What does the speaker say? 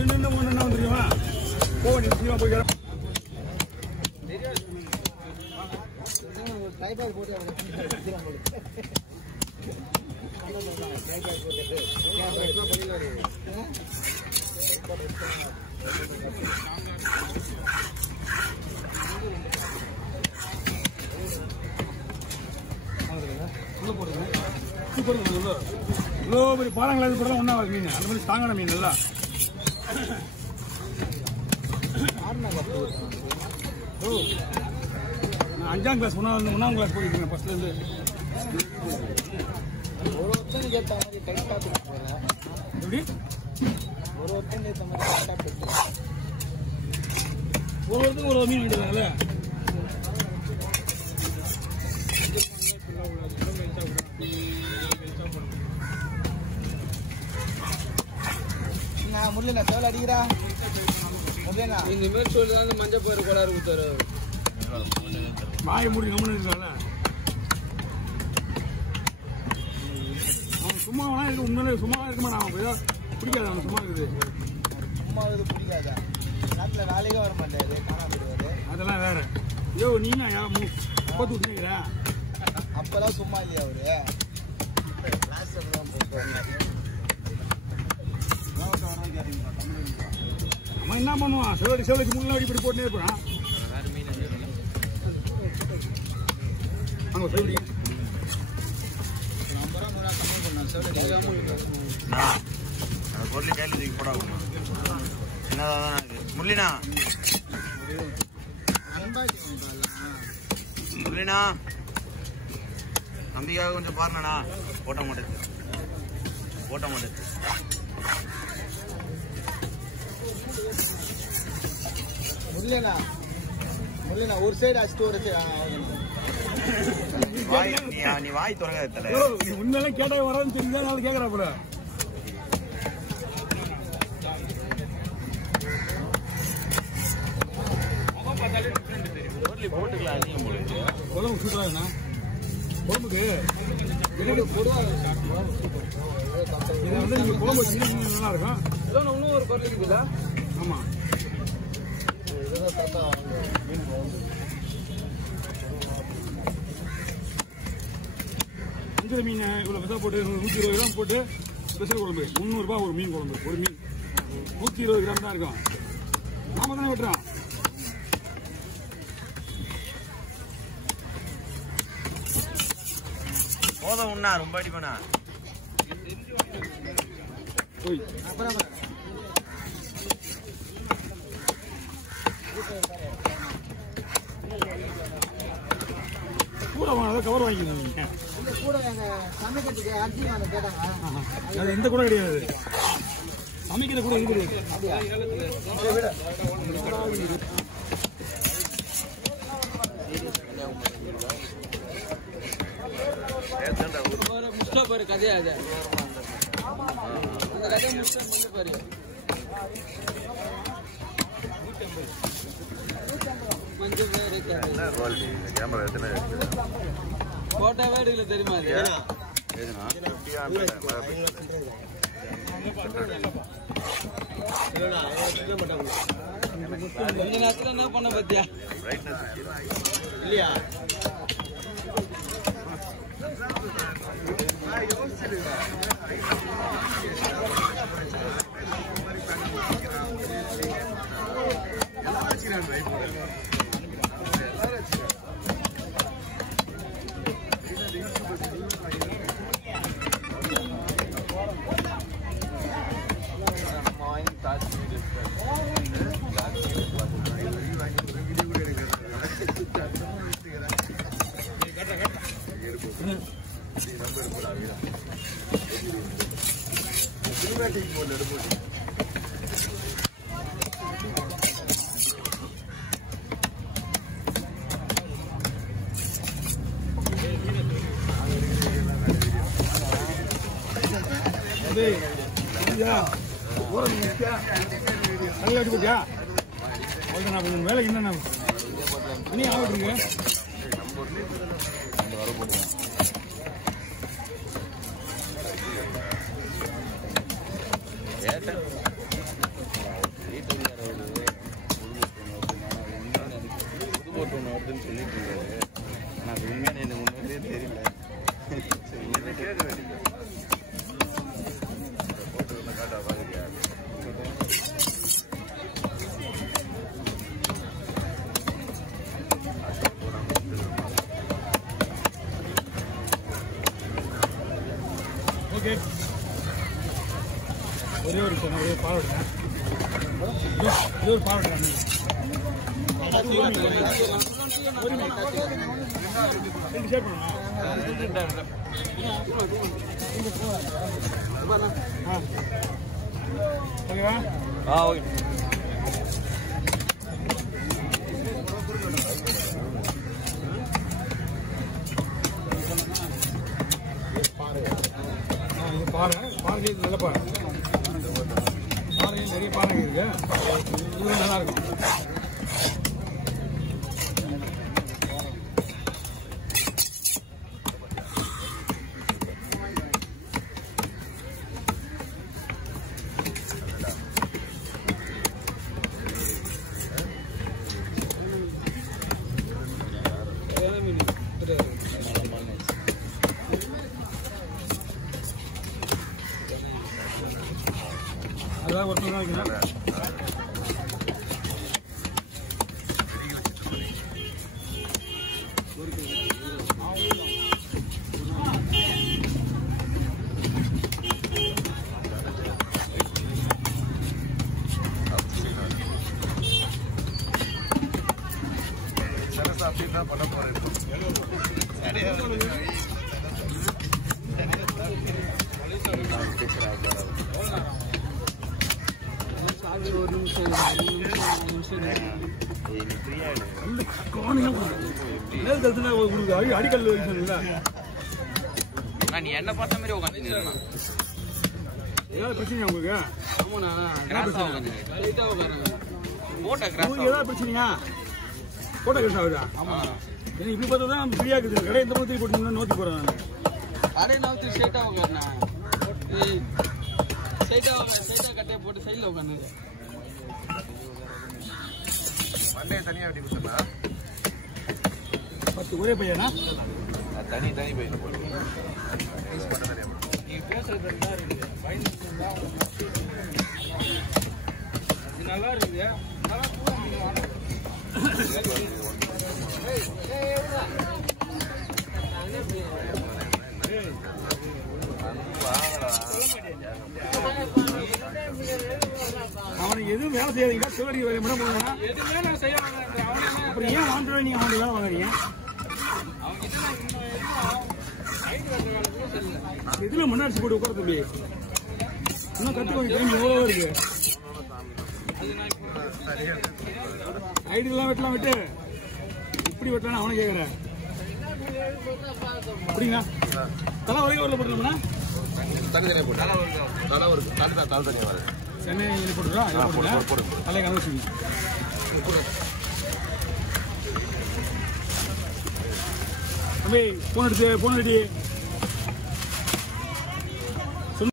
என்ன வந்துருமா போ நிச்சயமா போய் டைபாய் போட்டு இவ்வளோ பெரிய பாலங்களாது கூட ஒன்றா மீன் அந்த மாதிரி ஸ்ட்ராங்கான மீன் நல்லா 5ஆம் கிளாஸ் 1ஆம் கிளாஸ் போயிருக்கேன் ஃபர்ஸ்ட்லேருந்து. ஒருத்தனுக்கு ஏற்ற மாதிரி டைட்டா எப்படி ஒருத்தனுக்கு ஏற்ற மாதிரி ஒருத்தருக்கு ஒரு மீன் வேண்டியதாங்கல்ல. முருகனா சேவல் அடிக்கிறா முருகனா இந்த மாதிரி சொல்லி மஞ்சள் பயிர் கோளாறு கொடுத்தாரு. வாயை மூடி கம்முன்னு இருக்காங்கல்ல. அவன் சும்மா வேணா இருக்கு. உண்மையிலே சும்மா இருக்குமா? நான் பிடிக்காது. அவன் சும்மா இருக்குது. சும்மா இது பிடிக்காதா? நாட்டில் வேலைக்கே வர மாட்டாரு, காணாம போயிடுவாரு. அதெல்லாம் வேற. ஐயோ நீனா போட்டு விட்டுக்கிறா. அப்பெல்லாம் சும்மா இல்லையா அவரு? அவன் என்ன பண்ணுவான்? செவலுக்கு முன்னாடி இப்படி போட்டுனே இருப்பான். அங்க சொல்லி பொருள் கையில் தூக்கி போட என்னதான் முரளினா முரளினா நம்பிக்காக கொஞ்சம் பாருங்கண்ணா. போட்ட மாட்டேது முரளினா ஒரு சைடு அடிச்சுட்டு ஒரு சைடு நீ வாய் தொடங்க முன்னெல்லாம் கேட்ட வரான்னு தெரிஞ்சா நாள் கேட்கறா போல. குழம்பு சூப்பராங்கண்ணா. குழம்புக்கு நீங்க குழம்பு நல்லா இருக்கும். இன்னும் ஒரு பொருள் இருக்குதா? ஆமா அஞ்சல் மீன் இவ்வளவு பெருசா போட்டு 120 கிராம் போட்டு ஸ்பெஷல் குழம்பு 300 ரூபாய் ஒரு மீன் குழம்பு. ஒரு மீன் 120 கிராம் தான் இருக்கும். நாம தானே வெட்டுறோம். போதும் உண்ணா ரொம்ப அடிப்பண்ணா. கூட வாங்க கவர் வாங்கிக்கோங்க. இந்த கூட கிடையாது. சமைக்கிற கூட இருக்குது. முஸ்டா பாரு கதையா அது. அந்த கதையை முஸ்டா வந்து பாரு. மஞ்சள் பேரு கேமரா எத்தனை போட்டோவே எடுக்கல தெரியுமா? கொஞ்ச நேரத்துல என்ன பண்ண பத்தியா இல்லையா? வேலை என்ன இனி ஆகிட்டு பால் இது ஒரு பால் ஓகேவா? ஓகே. பாறை இது நல்ல பாறை. பாறையில் நிறைய பாறை இருக்கு. இது நல்லா இருக்கும். அதான் ஒருத்தர் தான் இருக்குண்ணா. அப்படின்னா பண்ண போறேன். அடிக்கல் நீ என்ன பார்த்த மாதிரி உட்காந்து ஏதாவது பிரச்சனையா உங்களுக்கு? ஏதாவது பிரச்சனையா? போட்டோ கிருஷ்ணா ஆகுதா? இப்படி பார்த்தா தான் ஃப்ரீயா இருக்குது. கடை எந்த மாதிரி போட்டு நோக்கி போறேன் நான். அடே நான் ஸ்ட்ரைட்டா உட்காருண்ணா. ஸ்ட்ரைட்டா கட்டையை போட்டு சைடில் உட்காந்து மண்டையை தனியா வெட்டி கொடுத்தா 10 ஒரே பையனா? தனி பையன் போட்டு நீ பேசுறது நல்லா இருக்குது. அவனுக்கு எதுவும் வேலை செய்யாதீங்க. சிவடி வேலை மட்டும் போனா எதுவுமே நான் செய்ய அப்புறம் ஏன் வாங்குறோம்? நீங்க அவனுக்கு வேலை வாங்குறீங்க. எதுல மண்ணாரிசி போட்டு உட்கார தம்பி. இன்னும் கத்துக்கோங்க. டைம் எவ்வளோ இருக்கு. ஐடியெல்லாம் வெட்டலாம் விட்டு இப்படி வெட்டலாம் அவனை கேட்குறேன். அப்படிங்களா? தலை வரைக்கும் வரல போட்டுருக்கோம்னா தனித்தனியாக போட்டு தலை ஒரு தலை தனியாக வருது. சென்னை போட்டுருக்கா? தலையை கலந்துச்சுங்க. தம்பி போன் அடிச்சு